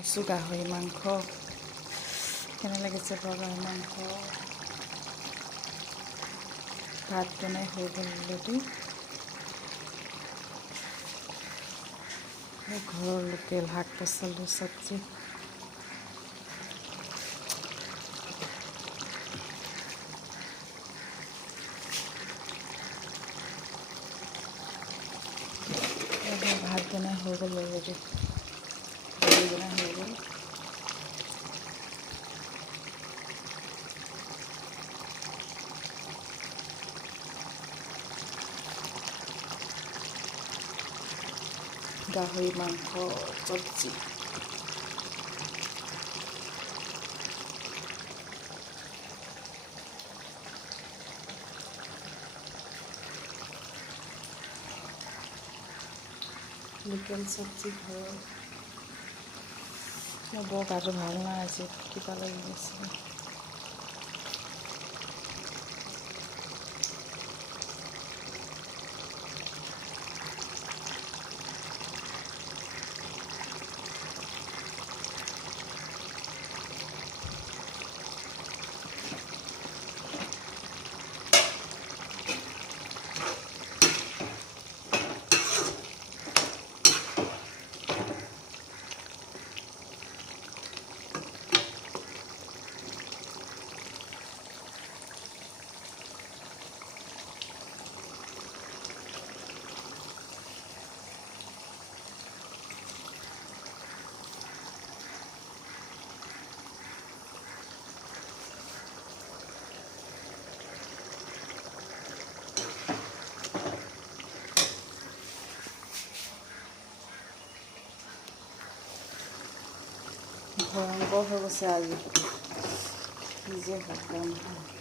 বনাইছোঁ গাহৰি মাংস। কেনে লাগিছে গাহৰি মাংস। ভাত বনাই হৈ গ'ল অলৰেডি। ঘৰৰ লোকেল শাক পাচলি চব্জি। ভাত বনাই হৈ গ'ল অলৰেডি। বনাই হৈ গ'ল। গাহৰি মাংস চব্জি। লোকেল চব্জি ঘৰৰ। মোৰ বৰ গাটো ভাল নাই আজি, কিবা লাগি গৈছে। ভয়ংকৰ হৈ গৈছে আজি, নিজে হ'ব নহয়।